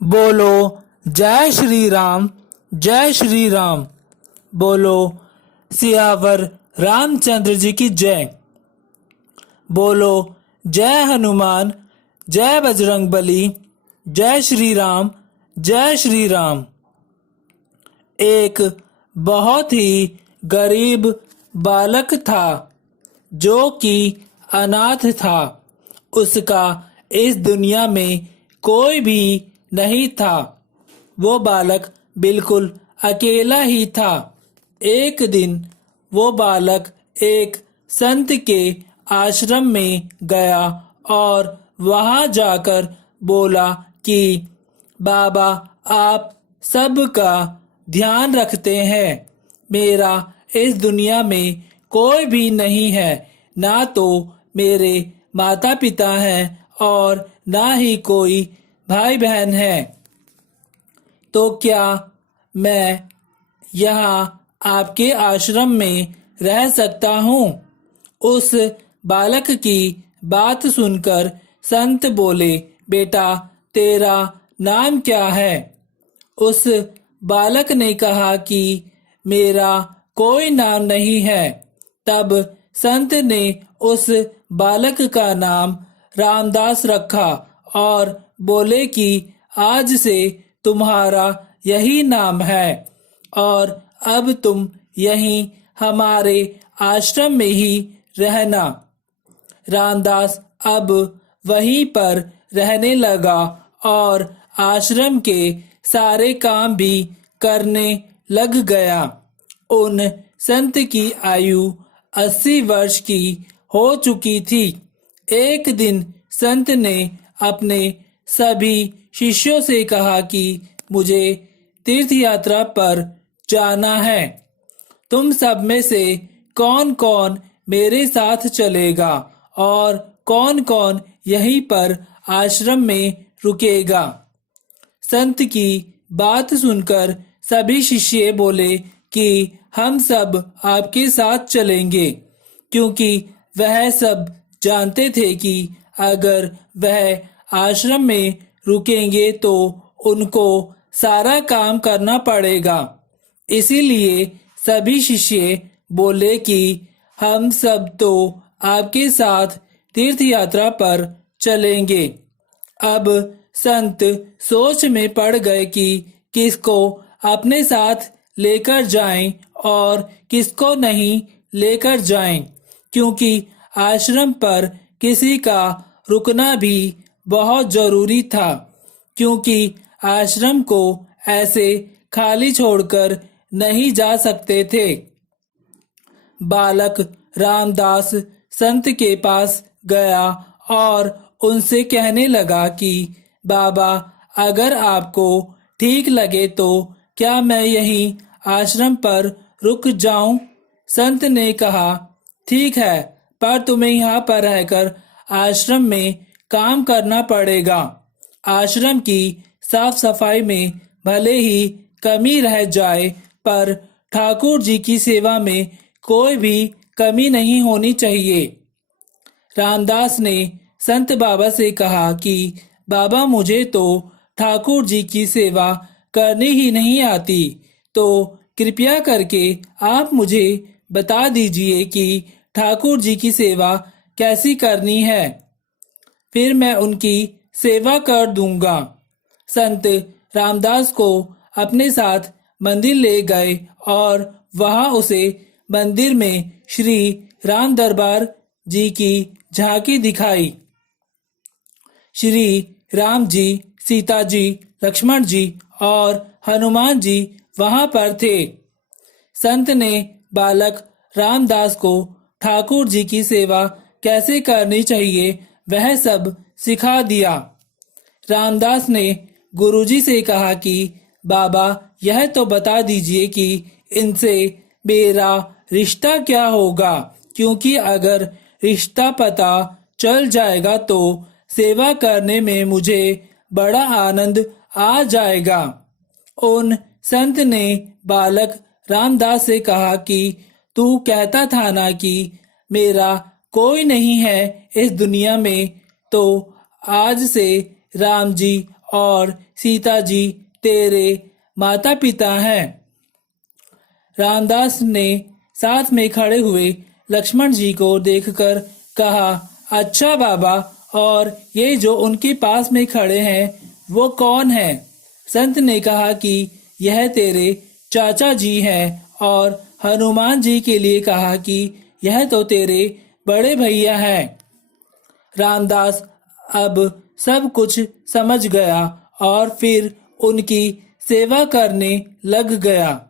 बोलो जय श्री राम, जय श्री राम। बोलो सियावर रामचंद्र जी की जय। बोलो जय हनुमान, जय बजरंगबली, जय श्री राम, जय श्री राम। एक बहुत ही गरीब बालक था जो कि अनाथ था। उसका इस दुनिया में कोई भी नहीं था। वो बालक बिल्कुल अकेला ही था। एक दिन वो बालक एक संत के आश्रम में गया और वहां जाकर बोला कि बाबा, आप सबका ध्यान रखते हैं। मेरा इस दुनिया में कोई भी नहीं है। ना तो मेरे माता पिता हैं और ना ही कोई भाई बहन है। तो क्या मैं यहाँ आपके आश्रम में रह सकता हूँ? उस बालक की बात सुनकर संत बोले, बेटा, तेरा नाम क्या है? उस बालक ने कहा कि मेरा कोई नाम नहीं है। तब संत ने उस बालक का नाम रामदास रखा और बोले कि आज से तुम्हारा यही नाम है और अब तुम यहीं हमारे आश्रम में ही रहना। रामदास अब वहीं पर रहने लगा और आश्रम के सारे काम भी करने लग गया। उन संत की आयु 80 वर्ष की हो चुकी थी। एक दिन संत ने अपने सभी शिष्यों से कहा कि मुझे तीर्थ यात्रा पर जाना है। तुम सब में से कौन कौन मेरे साथ चलेगा और कौन कौन यहीं पर आश्रम में रुकेगा? संत की बात सुनकर सभी शिष्य बोले कि हम सब आपके साथ चलेंगे, क्योंकि वह सब जानते थे कि अगर वह आश्रम में रुकेंगे तो उनको सारा काम करना पड़ेगा। इसीलिए सभी शिष्य बोले कि हम सब तो आपके साथ तीर्थ यात्रा पर चलेंगे। अब संत सोच में पड़ गए कि किसको अपने साथ लेकर जाएं और किसको नहीं लेकर जाएं, क्योंकि आश्रम पर किसी का रुकना भी बहुत जरूरी था, क्योंकि आश्रम को ऐसे खाली छोड़कर नहीं जा सकते थे। बालक रामदास संत के पास गया और उनसे कहने लगा कि बाबा, अगर आपको ठीक लगे तो क्या मैं यहीं आश्रम पर रुक जाऊं? संत ने कहा, ठीक है, पर तुम्हें यहाँ पर रहकर आश्रम में काम करना पड़ेगा। आश्रम की साफ सफाई में भले ही कमी रह जाए, पर ठाकुर जी की सेवा में कोई भी कमी नहीं होनी चाहिए। रामदास ने संत बाबा से कहा कि बाबा, मुझे तो ठाकुर जी की सेवा करनी ही नहीं आती, तो कृपया करके आप मुझे बता दीजिए कि ठाकुर जी की सेवा कैसी करनी है, फिर मैं उनकी सेवा कर दूंगा। संत रामदास को अपने साथ मंदिर ले गए और वहां उसे मंदिर में श्री राम दरबार जी की झांकी दिखाई। श्री राम जी, सीता जी, लक्ष्मण जी और हनुमान जी वहां पर थे। संत ने बालक रामदास को ठाकुर जी की सेवा कैसे करनी चाहिए वह सब सिखा दिया। रामदास ने गुरुजी से कहा कि बाबा, यह तो बता दीजिए कि इनसे मेरा रिश्ता क्या होगा, क्योंकि अगर रिश्ता पता चल जाएगा तो सेवा करने में मुझे बड़ा आनंद आ जाएगा। उन संत ने बालक रामदास से कहा कि तू कहता था ना कि मेरा कोई नहीं है इस दुनिया में, तो आज से राम जी और सीता जी तेरे माता पिता हैं। रामदास ने साथ में खड़े हुए लक्ष्मण जी को देखकर कहा, अच्छा बाबा, और ये जो उनके पास में खड़े हैं वो कौन है? संत ने कहा कि यह तेरे चाचा जी हैं, और हनुमान जी के लिए कहा कि यह तो तेरे बड़े भैया हैं। रामदास अब सब कुछ समझ गया और फिर उनकी सेवा करने लग गया।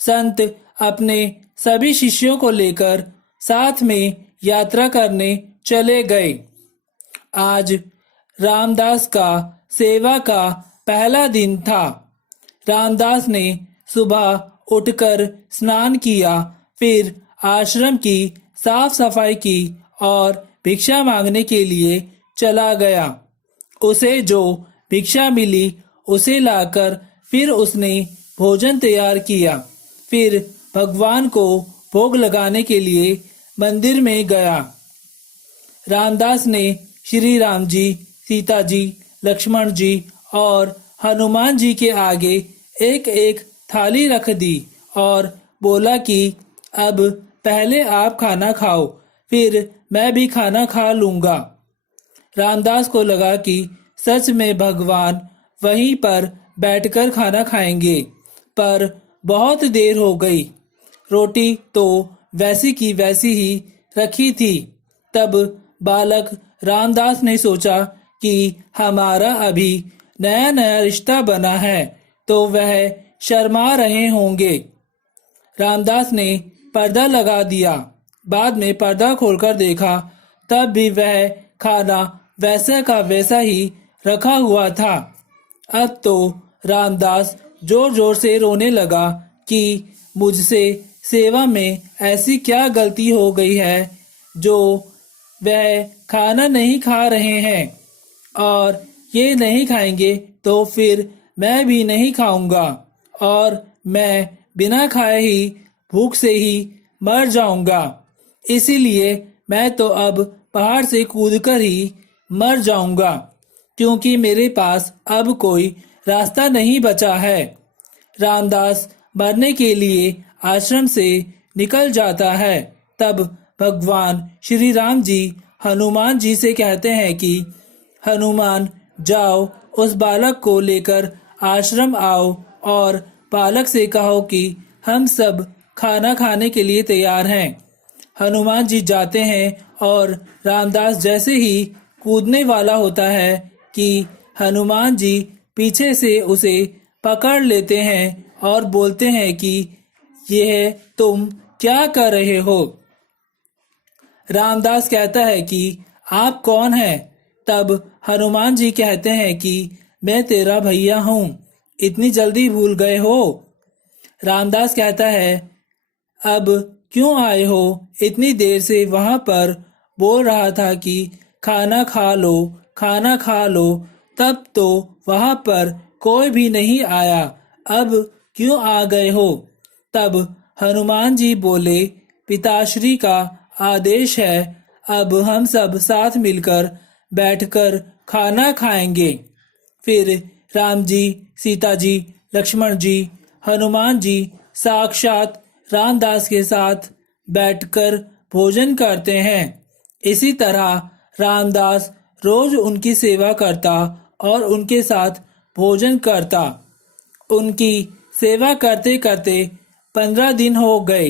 संत अपने सभी शिष्यों को लेकर साथ में यात्रा करने चले गए। आज रामदास का सेवा का पहला दिन था। रामदास ने सुबह उठकर स्नान किया, फिर आश्रम की साफ सफाई की और भिक्षा मांगने के लिए चला गया। उसे जो भिक्षा मिली उसे लाकर फिर उसने भोजन तैयार किया। फिर भगवान को भोग लगाने के लिए मंदिर में गया। रामदास ने श्री राम जी, सीता जी, लक्ष्मण जी और हनुमान जी के आगे एक एक थाली रख दी और बोला कि अब पहले आप खाना खाओ, फिर मैं भी खाना खा लूंगा। रामदास को लगा कि सच में भगवान वहीं पर बैठकर खाना खाएंगे, पर बहुत देर हो गई। रोटी तो वैसी की वैसी ही रखी थी। तब बालक रामदास ने सोचा कि हमारा अभी नया नया रिश्ता बना है तो वह शर्मा रहे होंगे। रामदास ने पर्दा लगा दिया। बाद में पर्दा खोलकर देखा, तब भी वह खाना वैसा का वैसा ही रखा हुआ था। अब तो रामदास जोर जोर से रोने लगा कि मुझसे सेवा में ऐसी क्या गलती हो गई है जो वह खाना नहीं खा रहे हैं, और ये नहीं खाएंगे तो फिर मैं भी नहीं खाऊंगा और मैं बिना खाए ही भूख से ही मर जाऊंगा। इसीलिए मैं तो अब पहाड़ से कूदकर ही मर जाऊंगा, क्योंकि मेरे पास अब कोई रास्ता नहीं बचा है। रामदास मरने के लिए आश्रम से निकल जाता है। तब भगवान श्री राम जी हनुमान जी से कहते हैं कि हनुमान, जाओ उस बालक को लेकर आश्रम आओ और बालक से कहो कि हम सब खाना खाने के लिए तैयार हैं। हनुमान जी जाते हैं और रामदास जैसे ही कूदने वाला होता है कि हनुमान जी पीछे से उसे पकड़ लेते हैं और बोलते हैं कि यह तुम क्या कर रहे हो? रामदास कहता है कि आप कौन हैं? तब हनुमान जी कहते हैं कि मैं तेरा भैया हूँ, इतनी जल्दी भूल गए हो? रामदास कहता है, अब क्यों आए हो? इतनी देर से वहां पर बोल रहा था कि खाना खा लो, खाना खा लो, तब तो वहां पर कोई भी नहीं आया, अब क्यों आ गए हो? तब हनुमान जी बोले, पिताश्री का आदेश है, अब हम सब साथ मिलकर बैठकर खाना खाएंगे। फिर राम जी, सीता जी, लक्ष्मण जी, हनुमान जी साक्षात रामदास के साथ बैठकर भोजन करते हैं। इसी तरह रामदास रोज उनकी सेवा करता और उनके साथ भोजन करता। उनकी सेवा करते करते 15 दिन हो गए।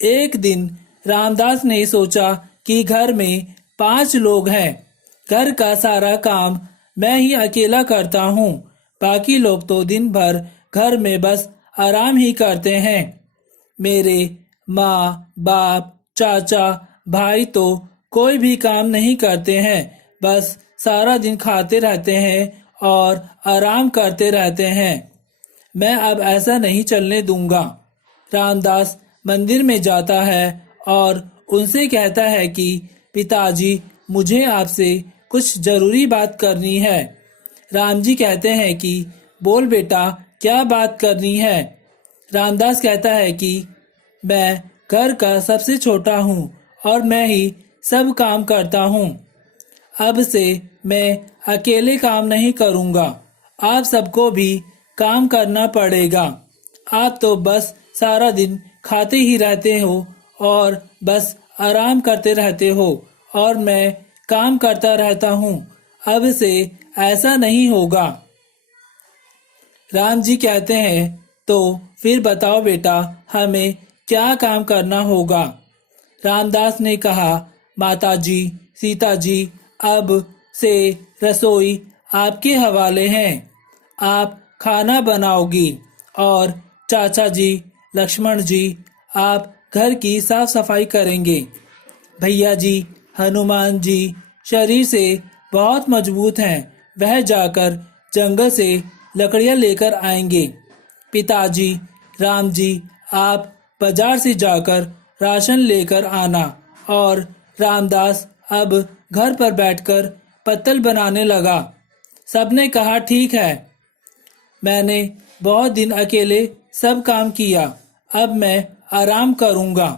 एक दिन रामदास ने सोचा कि घर में 5 लोग हैं, घर का सारा काम मैं ही अकेला करता हूँ, बाकी लोग तो दिन भर घर में बस आराम ही करते हैं। मेरे माँ बाप, चाचा, भाई तो कोई भी काम नहीं करते हैं, बस सारा दिन खाते रहते हैं और आराम करते रहते हैं। मैं अब ऐसा नहीं चलने दूंगा। रामदास मंदिर में जाता है और उनसे कहता है कि पिताजी, मुझे आपसे कुछ जरूरी बात करनी है। राम जी कहते हैं कि बोल बेटा, क्या बात करनी है? रामदास कहता है कि मैं घर का सबसे छोटा हूँ और मैं ही सब काम करता हूँ। अब से मैं अकेले काम नहीं करूँगा आप सबको भी काम करना पड़ेगा। आप तो बस सारा दिन खाते ही रहते हो और बस आराम करते रहते हो और मैं काम करता रहता हूँ। अब से ऐसा नहीं होगा। राम जी कहते हैं, तो फिर बताओ बेटा, हमें क्या काम करना होगा। रामदास ने कहा, माताजी, सीताजी, अब से रसोई आपके हवाले हैं। आप खाना बनाओगी और चाचा जी, लक्ष्मण जी, आप घर की साफ सफाई करेंगे। भैया जी, हनुमान जी शरीर से बहुत मजबूत हैं, वह जाकर जंगल से लकड़ियां लेकर आएंगे। पिताजी, राम जी, आप बाजार से जाकर राशन लेकर आना। और रामदास अब घर पर बैठकर पत्तल बनाने लगा। सबने कहा, ठीक है, मैंने बहुत दिन अकेले सब काम किया, अब मैं आराम करूंगा।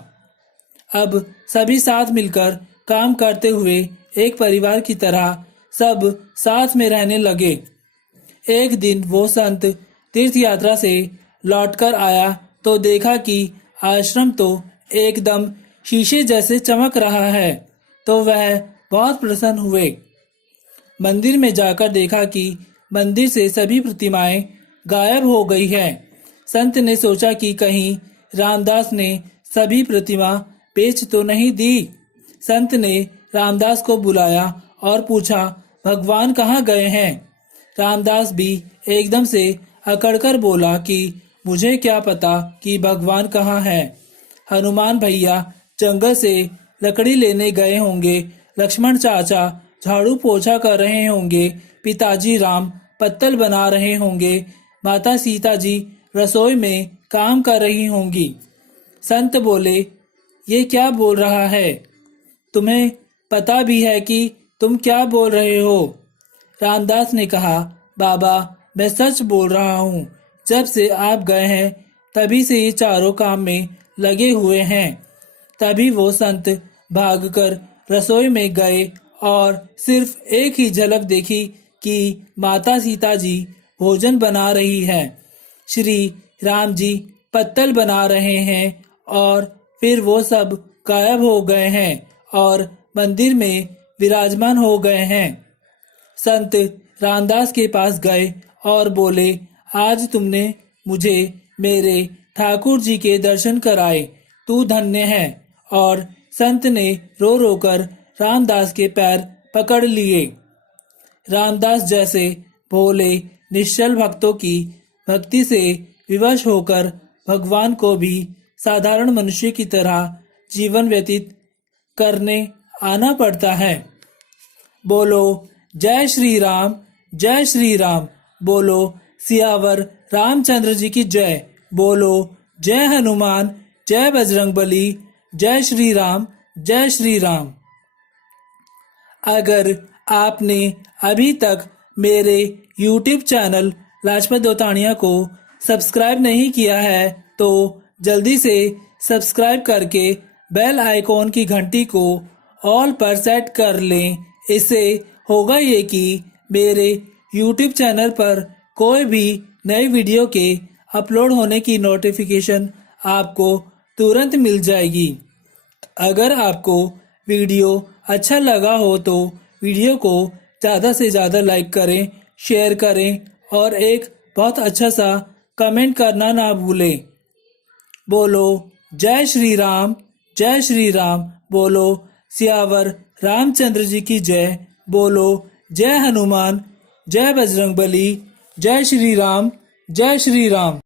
अब सभी साथ मिलकर काम करते हुए एक परिवार की तरह सब साथ में रहने लगे। एक दिन वो संत तीर्थ यात्रा से लौटकर आया तो देखा कि आश्रम तो एकदम शीशे जैसे चमक रहा है, तो वह बहुत प्रसन्न हुए। मंदिर में जाकर देखा कि मंदिर से सभी प्रतिमाएं गायब हो गई है। संत ने सोचा कि कहीं रामदास ने सभी प्रतिमा बेच तो नहीं दी। संत ने रामदास को बुलाया और पूछा, भगवान कहाँ गए हैं। रामदास भी एकदम से अकड़कर बोला कि मुझे क्या पता कि भगवान कहाँ है। हनुमान भैया जंगल से लकड़ी लेने गए होंगे, लक्ष्मण चाचा झाड़ू पोछा कर रहे होंगे, पिताजी राम पत्तल बना रहे होंगे, माता सीता जी रसोई में काम कर रही होंगी। संत बोले, ये क्या बोल रहा है? तुम्हें पता भी है कि तुम क्या बोल रहे हो? रामदास ने कहा, बाबा, मैं सच बोल रहा हूँ। जब से आप गए हैं तभी से ये चारों काम में लगे हुए हैं। तभी वो संत भागकर रसोई में गए और सिर्फ एक ही झलक देखी कि माता सीता जी भोजन बना रही है, श्री राम जी पत्तल बना रहे हैं और फिर वो सब गायब हो गए हैं और मंदिर में विराजमान हो गए हैं। संत रामदास के पास गए और बोले, आज तुमने मुझे मेरे ठाकुर जी के दर्शन कराए, तू धन्य है। और संत ने रो रो कर रामदास के पैर पकड़ लिए। रामदास जैसे भोले निश्चल भक्तों की भक्ति से विवश होकर भगवान को भी साधारण मनुष्य की तरह जीवन व्यतीत करने आना पड़ता है। बोलो जय श्री राम, जय श्री राम। बोलो सियावर रामचंद्र जी की जय। बोलो जय हनुमान, जय बजरंगबली, जय श्री राम, जय श्री राम। अगर आपने अभी तक मेरे YouTube चैनल लाजपत दोतानिया को सब्सक्राइब नहीं किया है तो जल्दी से सब्सक्राइब करके बेल आइकॉन की घंटी को ऑल पर सेट कर लें। इससे होगा ये कि मेरे YouTube चैनल पर कोई भी नई वीडियो के अपलोड होने की नोटिफिकेशन आपको तुरंत मिल जाएगी। अगर आपको वीडियो अच्छा लगा हो तो वीडियो को ज़्यादा से ज़्यादा लाइक करें, शेयर करें और एक बहुत अच्छा सा कमेंट करना ना भूलें। बोलो जय श्री राम, जय श्री राम। बोलो सियावर रामचंद्र जी की जय। बोलो जय हनुमान, जय बजरंगबली, जय श्री राम, जय श्री राम।